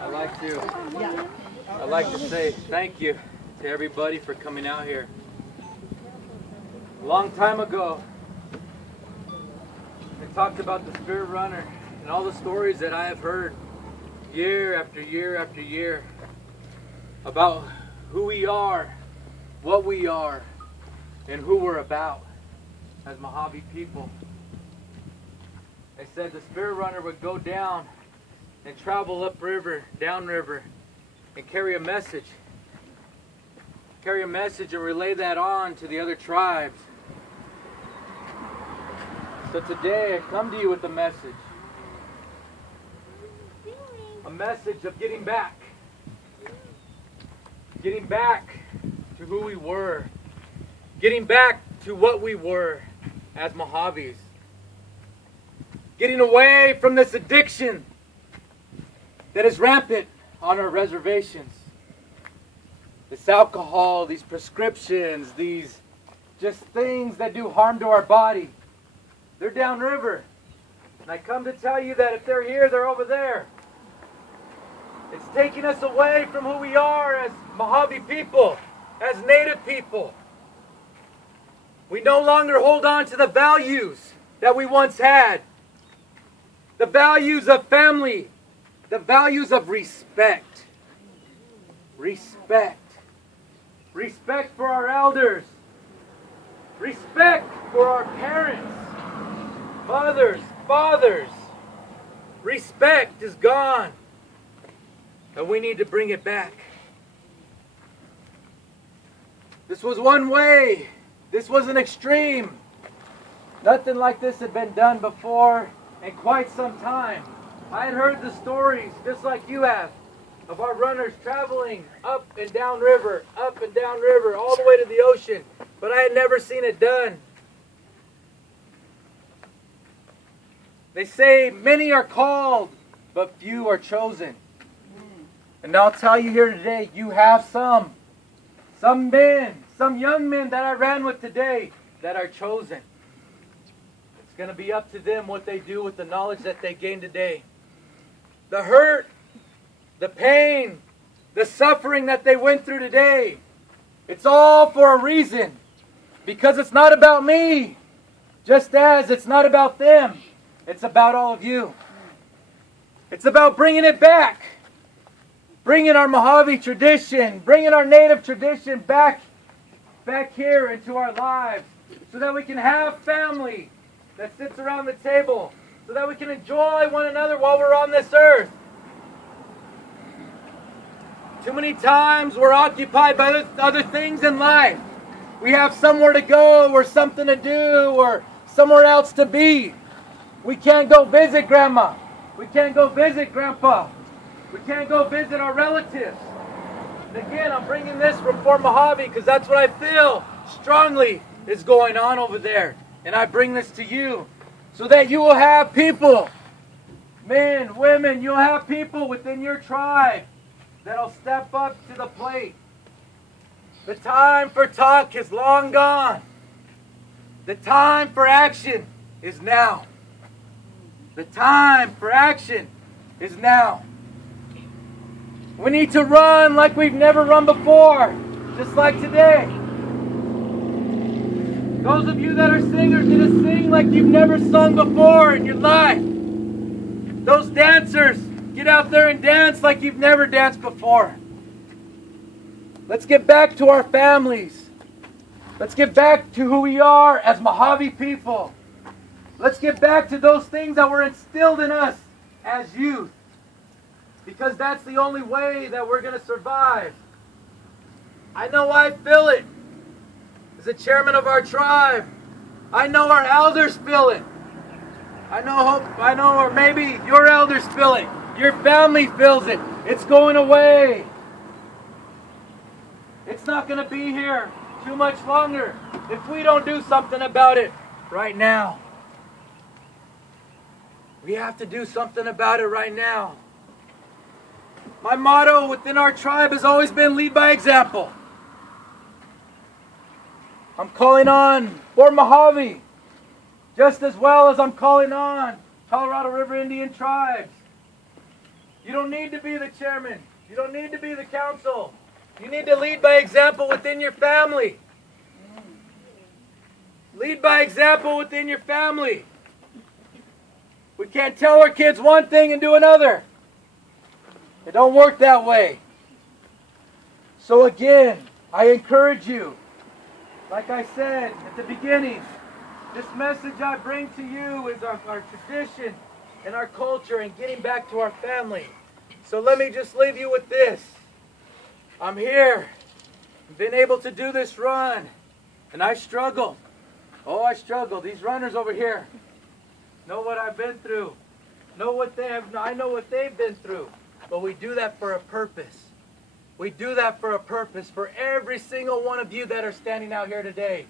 I'd like to say thank you to everybody for coming out here. A long time ago, I talked about the Spirit Runner and all the stories that I have heard year after year after year about who we are, what we are, and who we're about as Mojave people. They said the Spirit Runner would go down and travel upriver, downriver, and carry a message and relay that on to the other tribes. So today I come to you with a message of getting back to who we were, getting back to what we were as Mojaves, getting away from this addiction that is rampant on our reservations. This alcohol, these prescriptions, these just things that do harm to our body. They're downriver. And I come to tell you that if they're here, they're over there. It's taking us away from who we are as Mojave people, as Native people. We no longer hold on to the values that we once had. The values of family, the values of respect. Respect for our elders. Respect for our parents, mothers, fathers. Respect is gone. And we need to bring it back. This was one way. This was an extreme. Nothing like this had been done before in quite some time. I had heard the stories, just like you have, of our runners traveling up and down river, all the way to the ocean. But I had never seen it done. They say many are called, but few are chosen. And I'll tell you here today, you have some men, some young men that I ran with today that are chosen. It's going to be up to them what they do with the knowledge that they gain today. The hurt, the pain, the suffering that they went through today, it's all for a reason. Because it's not about me, just as it's not about them. It's about all of you. It's about bringing it back. Bringing our Mojave tradition, bringing our Native tradition back here into our lives so that we can have family that sits around the table, so that we can enjoy one another while we're on this earth. Too many times we're occupied by other things in life. We have somewhere to go or something to do or somewhere else to be. We can't go visit Grandma. We can't go visit Grandpa. We can't go visit our relatives. And again, I'm bringing this from Fort Mojave because that's what I feel strongly is going on over there. And I bring this to you so that you will have people, men, women, you'll have people within your tribe that'll step up to the plate. The time for talk is long gone. The time for action is now. The time for action is now. We need to run like we've never run before, just like today. Those of you that are singers, need to sing like you've never sung before in your life. Those dancers, get out there and dance like you've never danced before. Let's get back to our families. Let's get back to who we are as Mojave people. Let's get back to those things that were instilled in us as youth. Because that's the only way that we're going to survive. I know I feel it. As the chairman of our tribe, I know our elders feel it. I know, or maybe your elders feel it. Your family feels it. It's going away. It's not going to be here too much longer if we don't do something about it right now. We have to do something about it right now. My motto within our tribe has always been lead by example. I'm calling on Fort Mojave just as well as I'm calling on Colorado River Indian tribes You don't need to be the chairman. You don't need to be the council. You need to lead by example within your family. Lead by example within your family. We can't tell our kids one thing and do another. It don't work that way. So again, I encourage you, like I said at the beginning, this message I bring to you is our tradition and our culture and getting back to our family. So let me just leave you with this. I'm here. I've been able to do this run. And I struggle. Oh, I struggle. These runners over here know what I've been through. I know what they've been through. But we do that for a purpose. We do that for a purpose. For every single one of you that are standing out here today.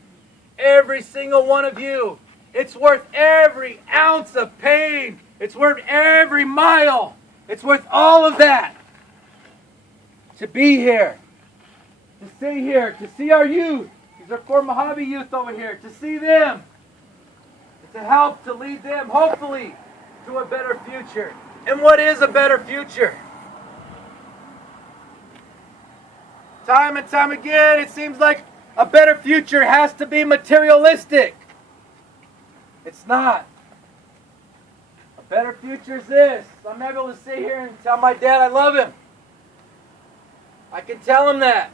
Every single one of you. It's worth every ounce of pain. It's worth every mile. It's worth all of that. To be here. To stay here. To see our youth. These are Fort MoJave youth over here. To see them. To help to lead them, hopefully, to a better future. And what is a better future? Time and time again, it seems like a better future has to be materialistic. It's not. A better future is this. I'm able to sit here and tell my dad I love him. I can tell him that.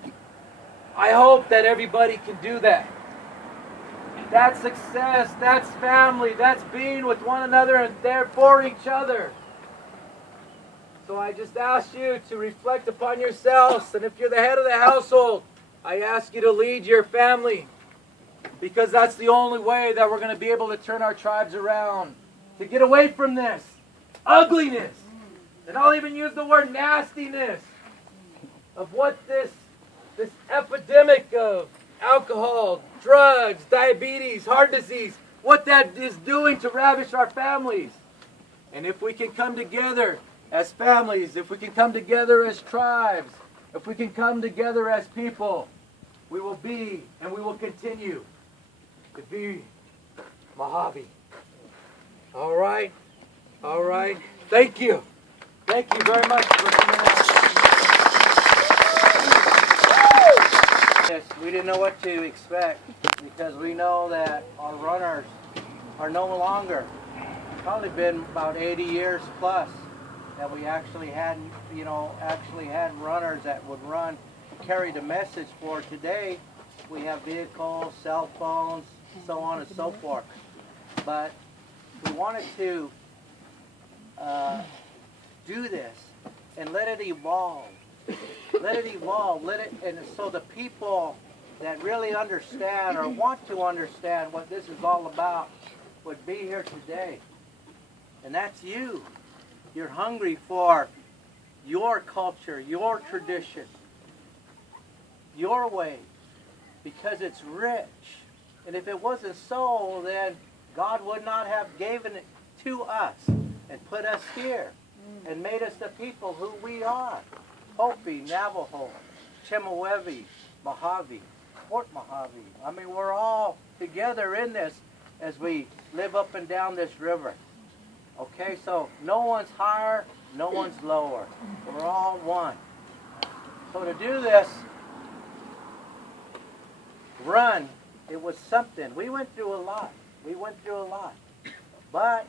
I hope that everybody can do that. That's success, that's family, that's being with one another and there for each other. So I just ask you to reflect upon yourselves, and if you're the head of the household, I ask you to lead your family, because that's the only way that we're going to be able to turn our tribes around, to get away from this ugliness, and I'll even use the word nastiness, of what this epidemic of alcohol, drugs, diabetes, heart disease, what that is doing to ravish our families. And if we can come together as families, if we can come together as tribes, if we can come together as people, we will be and we will continue to be Mojave. All right? All right. Thank you. Thank you very much for coming out. Yes, we didn't know what to expect, because we know that our runners are no longer. Probably been about 80 years plus that we actually had runners that would run, carry the message. For today, we have vehicles, cell phones, so on and so forth. But we wanted to do this and let it evolve. Let it evolve. And so the people that really understand or want to understand what this is all about would be here today. And that's you. You're hungry for your culture, your tradition, your way, because it's rich. And if it wasn't so, then God would not have given it to us and put us here and made us the people who we are. Hopi, Navajo, Chemehuevi, Mojave, Fort Mojave. I mean, we're all together in this as we live up and down this river. Okay, so no one's higher, no one's lower. We're all one. So to do this run, it was something. We went through a lot. But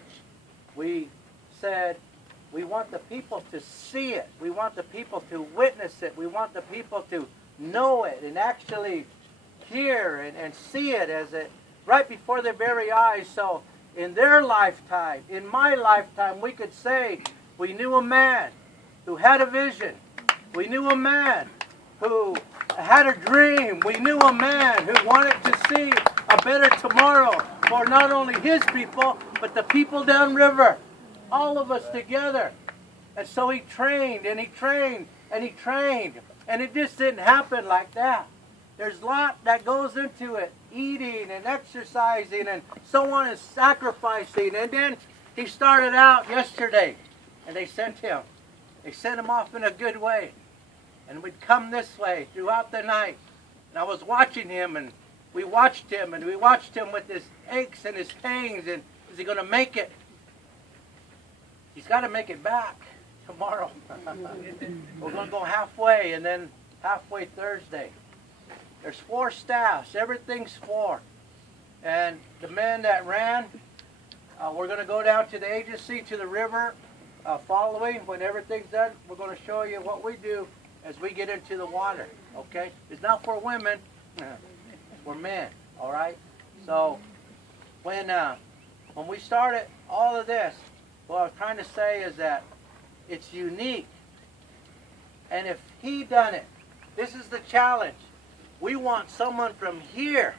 we said, we want the people to see it. We want the people to witness it. We want the people to know it and actually hear and see it as it right before their very eyes. So in their lifetime, in my lifetime, we could say we knew a man who had a vision. We knew a man who had a dream. We knew a man who wanted to see a better tomorrow for not only his people, but the people downriver. All of us together. And so he trained and he trained and he trained. And it just didn't happen like that. There's a lot that goes into it. Eating and exercising and so on, and sacrificing. And then he started out yesterday. And they sent him. They sent him off in a good way. And we'd come this way throughout the night. And I was watching him, and we watched him with his aches and his pains. And is he going to make it? He's got to make it back tomorrow. We're going to go halfway, and then halfway Thursday. There's 4 staffs. Everything's 4. And the men that ran, we're going to go down to the agency, to the river, following. When everything's done, we're going to show you what we do as we get into the water, okay? It's not for women. We're men, all right? So when we started all of this, what I was trying to say is that it's unique. And if he done it, this is the challenge. We want someone from here,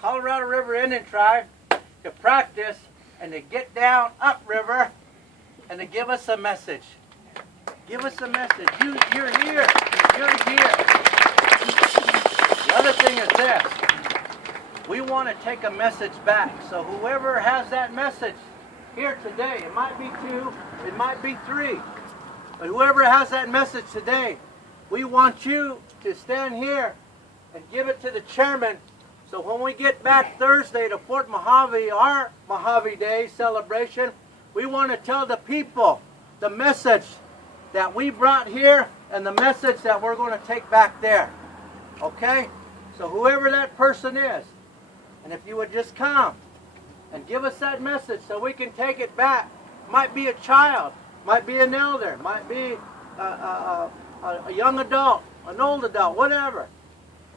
Colorado River Indian Tribe, to practice and to get down upriver and to give us a message. Give us a message. You're here. You're here. The other thing is this. We want to take a message back. So whoever has that message here today, it might be 2, it might be 3, but whoever has that message today, we want you to stand here and give it to the chairman. So when we get back Thursday to Fort Mojave, our Mojave Day celebration, we want to tell the people the message that we brought here and the message that we're going to take back there. Okay? So whoever that person is, and if you would just come and give us that message so we can take it back. Might be a child, might be an elder, might be a young adult, an old adult, whatever.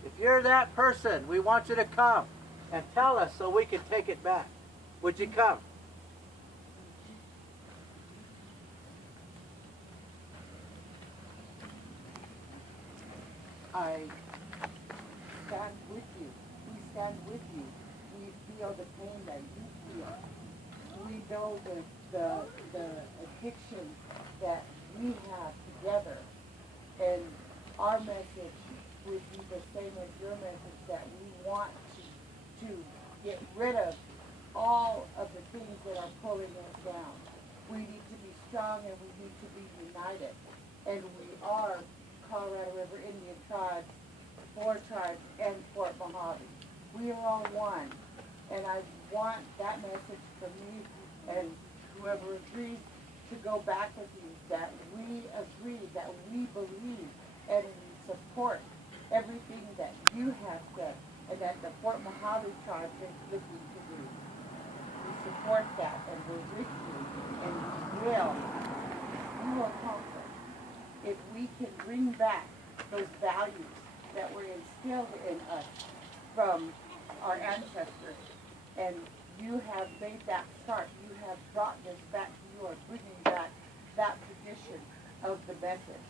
If you're that person, we want you to come and tell us so we can take it back. Would you come? I stand with you. We stand with you. We feel the pain that you feel. We know the addiction that we have together. And our message would be the same as your message, that we want to get rid of all of the things that are pulling us down. We need to be strong and we need to be united. And we are Colorado River Indian Tribes, 4 tribes, and Fort Mojave. We are all one. And I want that message from me and whoever agrees to go back with you, that we agree, that we believe, and we support everything that you have said and that the Fort Mojave tribe is looking to do. We support that, and we're with you, and we will conquer if we can bring back those values that were instilled in us from our ancestors. And you have made that start. You have brought this back. You are bringing back that tradition of the message.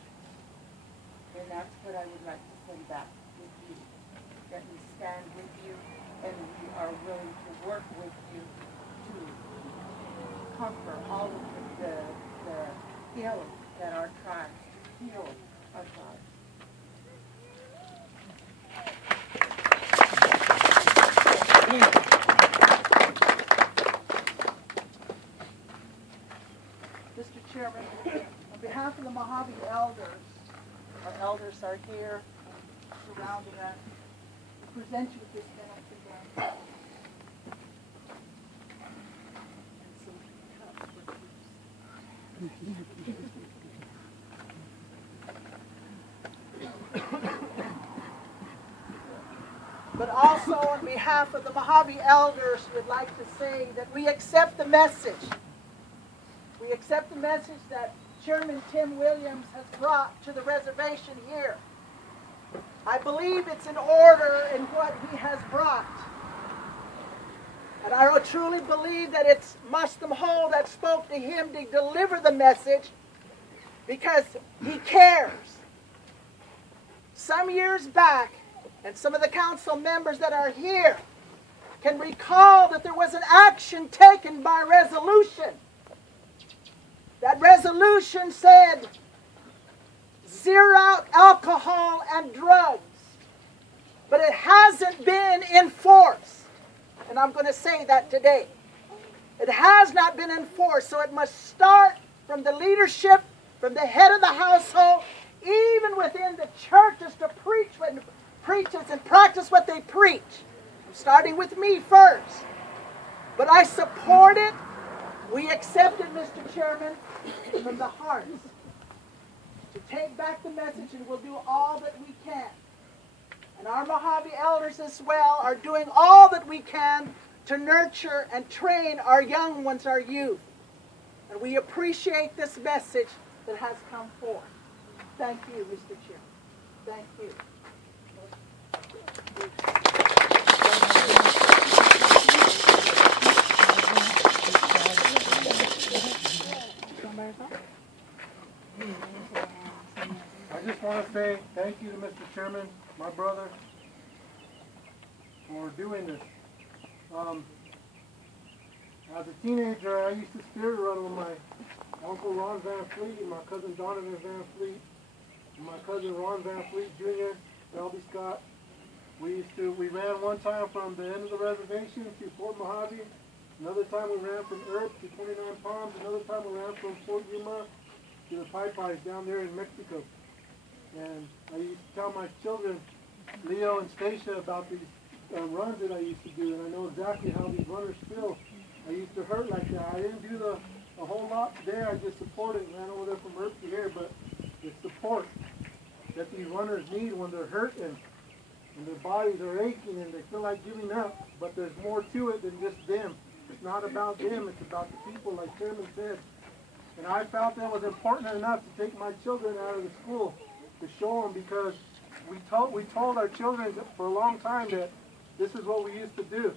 And that's what I would like to send back with you. That we stand with you and we are willing to work with you to conquer all of the ills that our tribes, to heal our tribes. Mr. Chairman, on behalf of the Mojave elders, our elders are here surrounding us. We present you with this benefit again. And some cups for use. But also on behalf of the Mojave elders, we'd like to say that we accept the message. We accept the message that Chairman Tim Williams has brought to the reservation here. I believe it's in order in what he has brought. And I truly believe that it's Mustum Hole that spoke to him to deliver the message because he cares. Some years back, and some of the council members that are here can recall that there was an action taken by resolution. That resolution said, zero out alcohol and drugs. But it hasn't been enforced. And I'm going to say that today. It has not been enforced, so it must start from the leadership, from the head of the household, even within the churches to preach when preaches and practice what they preach. I'm starting with me first. But I support it. We accept it, Mr. Chairman, from the heart to take back the message, and we'll do all that we can. And our Mojave elders as well are doing all that we can to nurture and train our young ones, our youth. And we appreciate this message that has come forth. Thank you, Mr. Chairman. Thank you. I just want to say thank you to Mr. Chairman, my brother, for doing this. As a teenager, I used to spirit run with my Uncle Ron Van Fleet and my cousin Donovan Van Fleet and my cousin Ron Van Fleet Jr., Elby Scott. We ran one time from the end of the reservation to Fort Mojave. Another time we ran from Earth to 29 Palms. Another time we ran from Fort Yuma to the Pipes down there in Mexico. And I used to tell my children, Leo and Stacia, about these runs that I used to do, and I know exactly how these runners feel. I used to hurt like that. I didn't do a whole lot there. I just supported and ran over there from Earth to here, but the support that these runners need when they're hurting and their bodies are aching and they feel like giving up, but there's more to it than just them. It's not about them, it's about the people, like Chairman said. And I felt that was important enough to take my children out of the school to show them, because we told our children for a long time that this is what we used to do.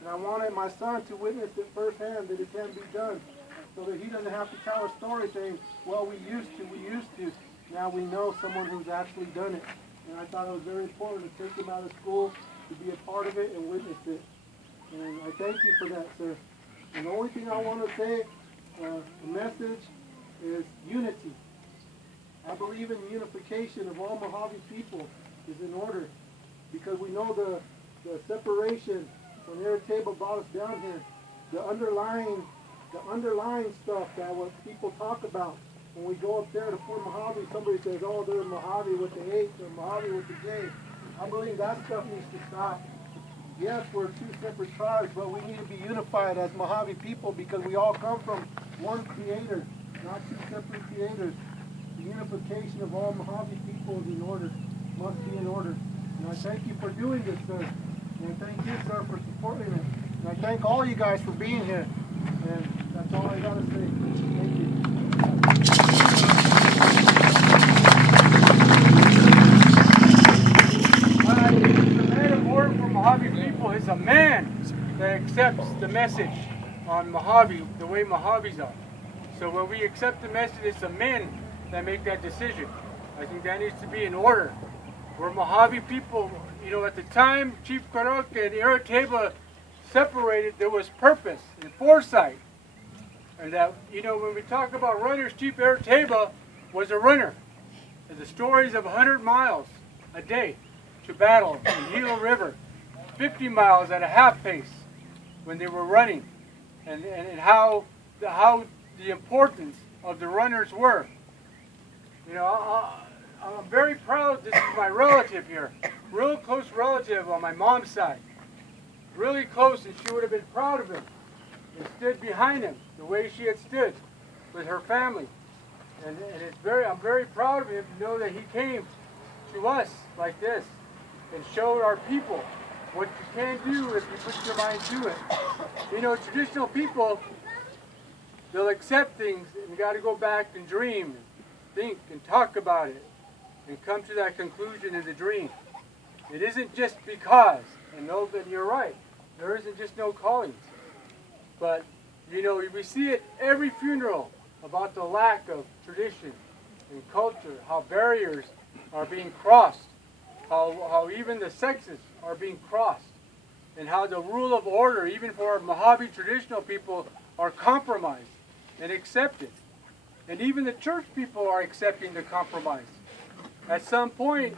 And I wanted my son to witness it firsthand, that it can be done, so that he doesn't have to tell a story saying, well, we used to. Now we know someone who's actually done it. And I thought it was very important to take him out of school, to be a part of it and witness it. And I thank you for that, sir. And the only thing I want to say, the message is unity. I believe in the unification of all Mojave people is in order, because we know the separation when their table brought us down here, the underlying stuff that what people talk about. When we go up there to Fort Mojave, somebody says, oh, they're Mojave with the H or Mojave with the J. I believe that stuff needs to stop. Yes, we're two separate tribes, but we need to be unified as Mojave people, because we all come from one creator, not two separate creators. The unification of all Mojave people is in order, must be in order. And I thank you for doing this, sir. And I thank you, sir, for supporting it. And I thank all you guys for being here. And that's all I got to say. Thank you. The man of order for Mojave people is a man that accepts the message on Mojave, the way Mojaves are. So when we accept the message, it's the men that make that decision. I think that needs to be in order. We're Mojave people, at the time Chief C.R.I.T and Arateba separated, there was purpose and foresight. And that, when we talk about runners, Chief Arateba was a runner. There's the stories of 100 miles a day to battle in Gila River, 50 miles at a half pace when they were running, and how the importance of the runners were. I'm very proud. This is my relative here, real close relative on my mom's side, really close, and she would have been proud of him and stood behind him the way she had stood with her family. And I'm very proud of him to know that he came to us like this and showed our people what you can do if you put your mind to it. Traditional people, they'll accept things, and you got to go back and dream, and think, and talk about it, and come to that conclusion in the dream. It isn't just because, and know that you're right, there isn't just no callings. But, we see it every funeral about the lack of tradition and culture, how barriers are being crossed, how even the sexes are being crossed, and how the rule of order, even for our Mojave traditional people, are compromised and accepted. And even the church people are accepting the compromise. At some point,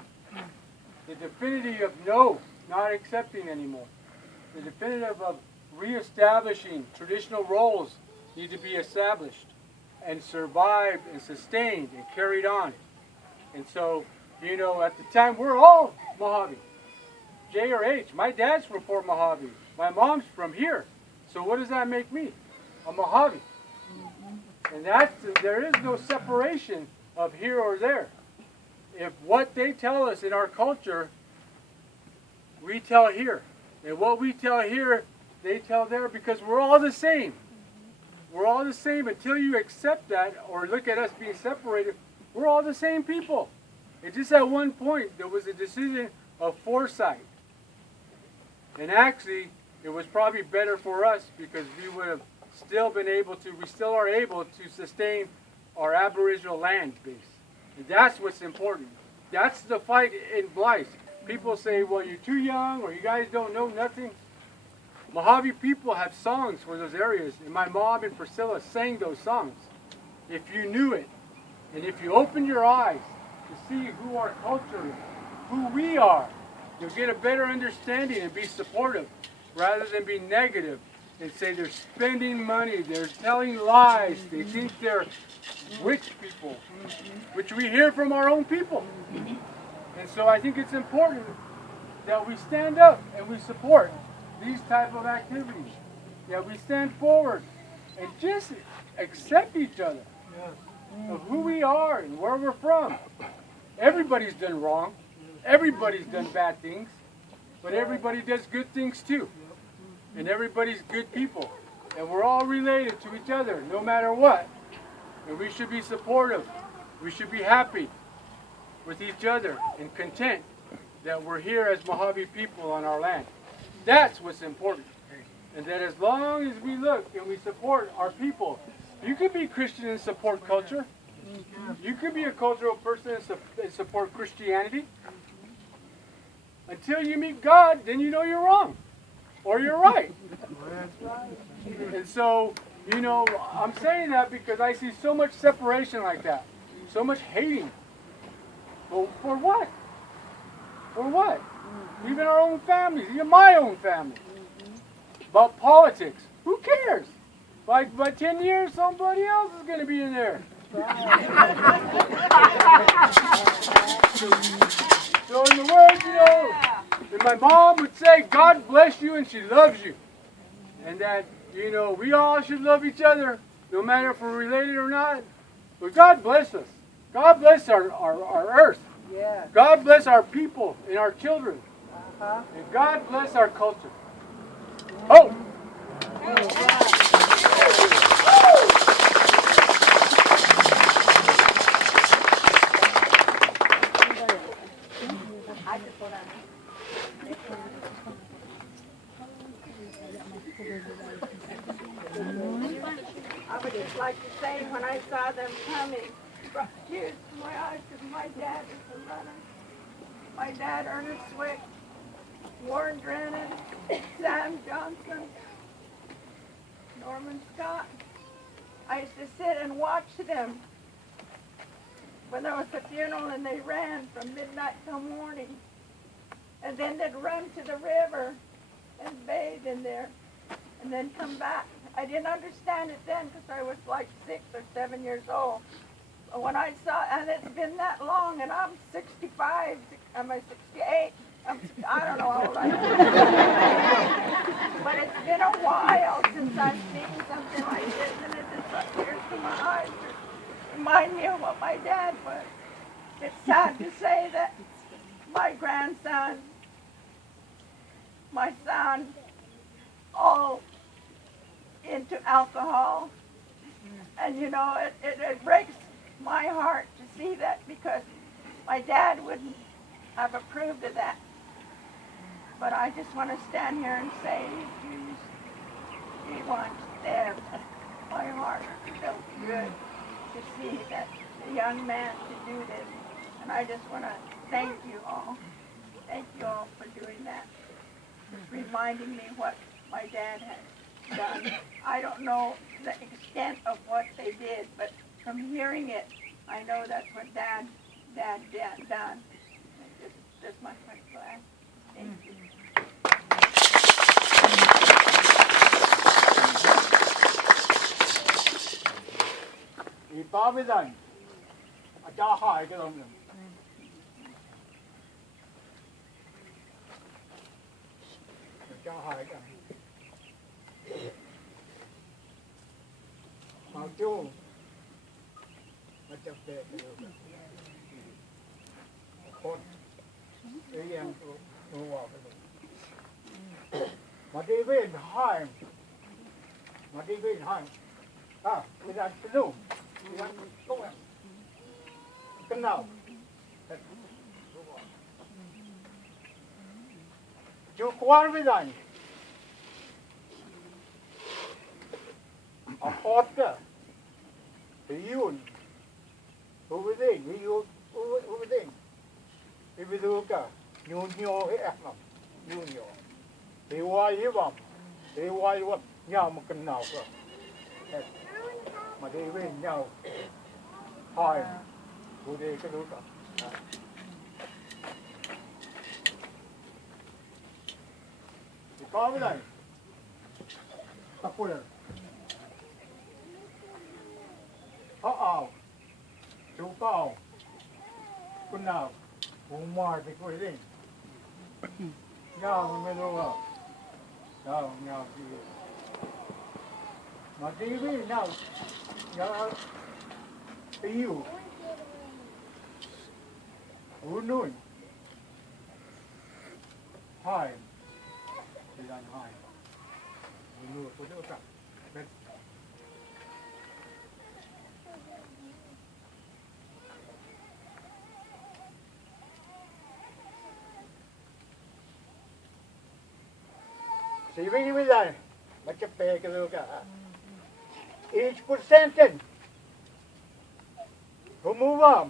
the definitive of no, not accepting anymore. The definitive of reestablishing traditional roles need to be established and survived and sustained and carried on. And so, at the time, we're all Mojave. J or H. My dad's from Fort Mojave. My mom's from here. So what does that make me? a Mojave. And there is no separation of here or there. If what they tell us in our culture, we tell here. And what we tell here, they tell there, because we're all the same. We're all the same until you accept that or look at us being separated. We're all the same people. It's just at one point there was a decision of foresight. And actually, it was probably better for us because we would have still been able to, we still are able to sustain our Aboriginal land base. And that's what's important. That's the fight in Blythe. People say, well, you're too young or you guys don't know nothing. Mojave people have songs for those areas, and my mom and Priscilla sang those songs. If you knew it, and if you open your eyes to see who our culture is, who we are, you'll get a better understanding and be supportive rather than be negative and say they're spending money, they're telling lies, they think they're witch people, which we hear from our own people. And so I think it's important that we stand up and we support these type of activities, that we stand forward and just accept each other of who we are and where we're from. Everybody's done wrong. Everybody's done bad things. But everybody does good things too. And everybody's good people. And we're all related to each other, no matter what. And we should be supportive. We should be happy with each other and content that we're here as Mojave people on our land. That's what's important. And that as long as we look and we support our people, you can be Christian and support culture. You can be a cultural person and support Christianity. Until you meet God, then you know you're wrong. Or you're right. And so, you know, I'm saying that because I see so much separation like that. So much hating. Well, for what? For what? Even our own families, even my own family. About politics. Who cares? By 10 years, somebody else is going to be in there. So in the words, you know, and my mom would say, God bless you and she loves you. And that, you know, we all should love each other, no matter if we're related or not. But God bless us. God bless our earth. Yeah. God bless our people and our children. And God bless our culture. Oh! I would just like to say when I saw them coming, it brought tears to my eyes because my dad is a runner. My dad, Ernest Swick, Warren Drennan, Sam Johnson, Norman Scott. I used to sit and watch them when there was a funeral and they ran from midnight till morning. And then they'd run to the river and bathe in there and then come back. I didn't understand it then because I was like 6 or 7 years old. But when I saw, and it's been that long, and I'm 65, am I 68? I don't know how old I am. But it's been a while since I've seen something like this, and it just brought tears to my eyes to remind me of what my dad was. It's sad to say that my grandson, my son, all into alcohol. And you know, it breaks my heart to see that because my dad wouldn't have approved of that. But I just want to stand here and say he wants them. My heart felt good to see that a young man to do this. And I just want to thank you all. Thank you all for doing that. It's reminding me what my dad had done. I don't know the extent of what they did, but from hearing it, I know that's what Dad done. Just my glad. Thank you. Ipavidan, Ajaha, Galum. Ajaha, Nào chú nó chấp về cái được con cái em tôi vào cái được mà đi về hai mà đi về hai bây giờ cái đủ bây giờ không em cái nào chú quan với rằng ở hot cơ thì yun over there over there if you do cả nhiều hết lắm nhiều thì why you want thì why you want nhau một cái nào cơ mà đi với nhau hai vô đây cái đó cả thì có cái này tập quyền chú cao con nào cũng mỏi thì quay đi nhau mới đâu à nhau thì mà đi với nhau yêu nuôi hai thì là hai nuôi có đỡ cả see bây giờ mà chấp về cái đó cả each percentage who move on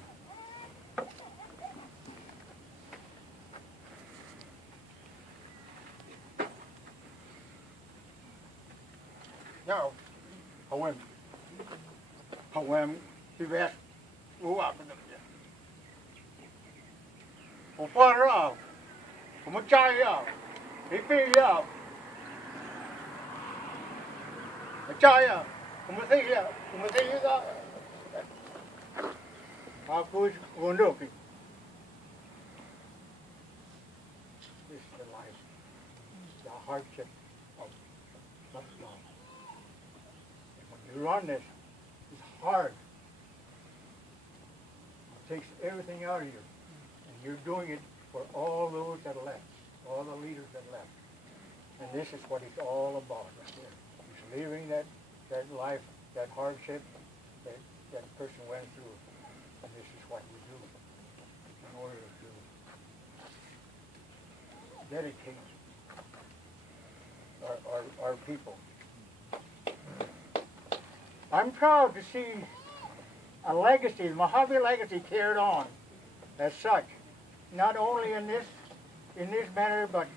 now how em đi về move on cái đó một phần rồi một chai rồi đi phi rồi chai à không thấy đó aku gondok this is the life the hardship of love when you run this it's hard it takes everything out of you and you're doing it for all those that left all the leaders that left and this is what it's all about right here. Leaving that life, that hardship that person went through, and this is what we do in order to dedicate our people. I'm proud to see a legacy, the Mojave legacy, carried on as such, not only in this manner, but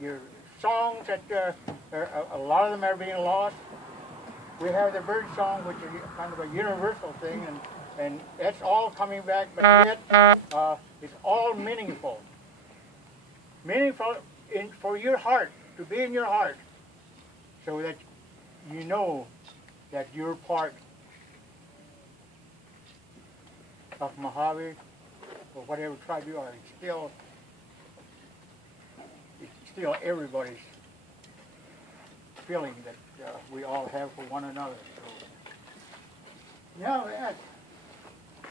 your songs that a lot of them are being lost. We have the bird song, which is kind of a universal thing, and that's all coming back, but yet it's all meaningful. Meaningful for your heart, to be in your heart, so that you know that you're part of Mojave, or whatever tribe you are. It's still everybody's feeling that we all have for one another. So, yeah,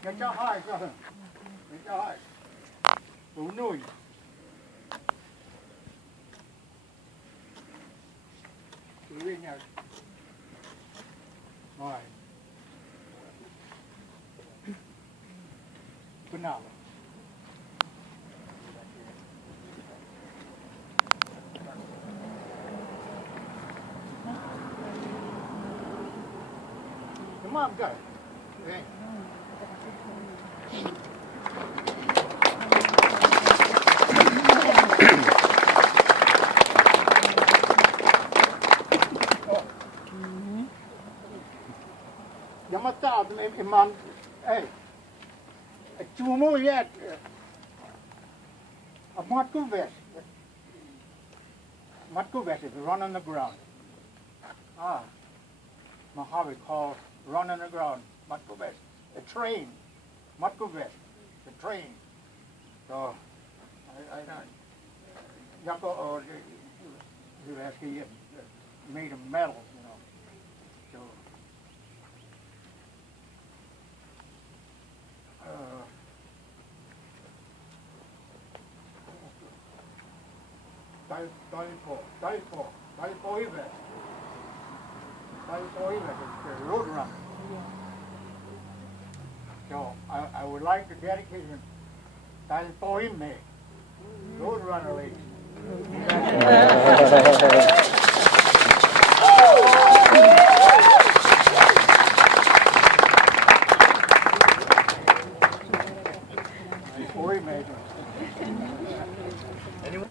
get your heart, brother. Get your heart. Who knew you? We're in there. All right. Good now. Your mom got it. Okay. Jag måste ta med man. Hey. Chú mua yet. A matku vest. Matku vest is run on the ground. Mojave calls run on the ground. Matku vest. A train. Matku vest. The train. So I go you ask he made of metal, you know. So road runner. So I would like to dedicate him. Dahil po me, road runner lady. Anyone?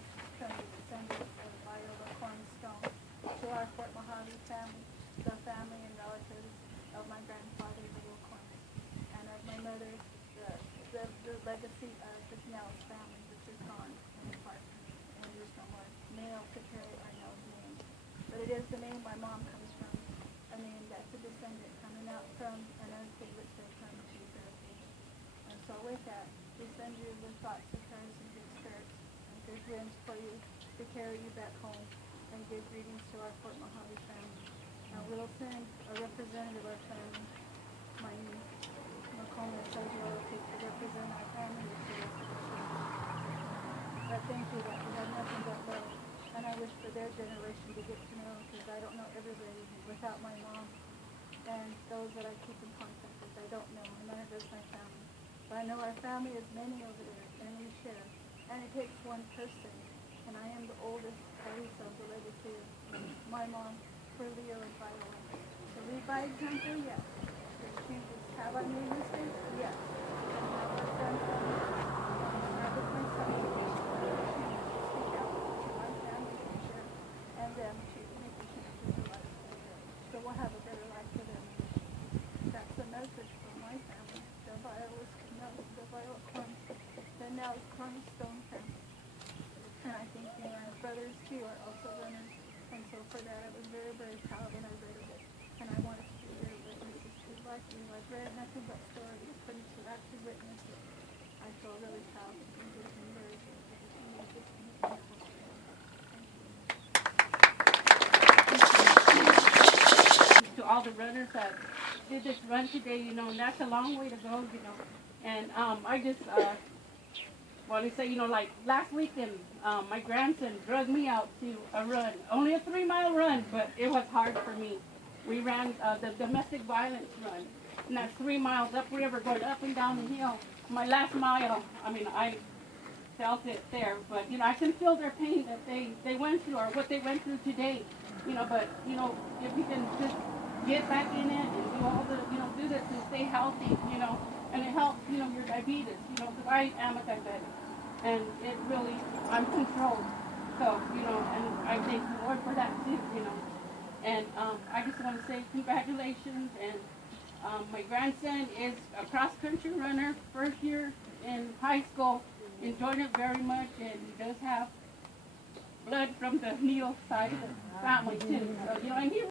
To our Fort MoJave family, the family and relatives of my grandfather, the Wilcorns, and of my mother, the legacy of the Snell's family, which is gone in part, and there's no more male to carry our Nell's name. But it is the name my mom comes from, a name that's a descendant coming out from an uncle which they come to heritage. And so with that, we send you with thoughts of prayers and good spirits and good winds for you to carry you back home, and give greetings to our Fort MoJave family. Now we'll send a representative of our family, my niece, McComb, says royalty to represent our family with the rest of the children. But thank you that we have nothing but love, and I wish for their generation to get to know, because I don't know everybody without my mom and those that I keep in contact with. I don't know, and none of us my family. But I know our family is many over there, and we share. And it takes one person, and I am the oldest Carissa of the legacy of my mom, for Leo and Viola. To lead by example, yes. Have I made mistakes? Yes. And have I done start with myself, to speak out to my family to share, and them to make the changes in life for them. So we'll have a better life for them. That's the message from my family. The Violas, the Viola Corn, the now Cornerstone family. And I think my brothers too are also runners. And so for that I was very, very proud when I read of it. And I wanted to be very witnesses to like you. I've read nothing but stories, but to actually witness it, I feel really proud and gives me very good. To all the runners that did this run today, and that's a long way to go, And I just want to say, like last weekend, my grandson drugged me out to a run, only a 3-mile run, but it was hard for me. We ran the domestic violence run, and that's 3 miles upriver, going up and down the hill. My last mile, I felt it there, but I can feel their pain that they went through or what they went through today. But if you can just get back in it and do all the do this and stay healthy, and it helps your diabetes, because I am a diabetic, and it really I'm controlled. So and I thank the Lord for that too, And I just want to say congratulations, and my grandson is a cross-country runner, first year in high school, enjoyed it very much, and he does have blood from the Neal side of the family too. So, and he